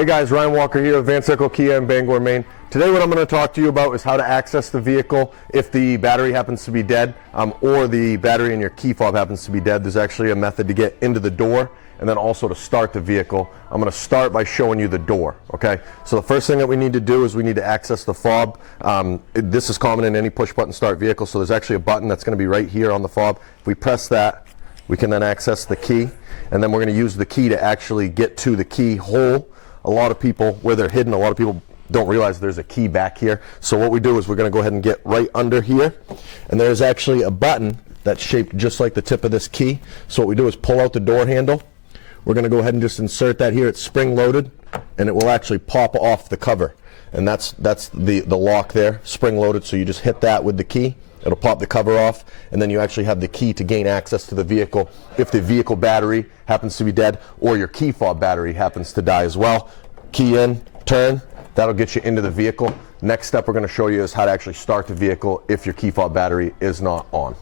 Hey guys, Ryan Walker here with Van Syckle Kia in Bangor, Maine. Today what I'm going to talk to you about is how to access the vehicle if the battery happens to be dead or the battery in your key fob happens to be dead. There's actually a method to get into the door and then also to start the vehicle. I'm going to start by showing you the door, okay? So the first thing that we need to do is we need to access the fob. This is common in any push button start vehicle, so there's actually a button that's going to be right here on the fob. If we press that, we can then access the key, and then we're going to use the key to actually get to the key hole. A lot of people, where they're hidden, a lot of people don't realize there's a key back here. So what we do is we're going to go ahead and get right under here, and there's actually a button that's shaped just like the tip of this key. So what we do is pull out the door handle. We're going to go ahead and just insert that here. It's spring loaded, and it will actually pop off the cover. And that's the lock there, spring loaded. So you just hit that with the key. It'll pop the cover off, and then you actually have the key to gain access to the vehicle if the vehicle battery happens to be dead or your key fob battery happens to die as well. Key in, turn, that'll get you into the vehicle. Next step we're going to show you is how to actually start the vehicle if your key fob battery is not on.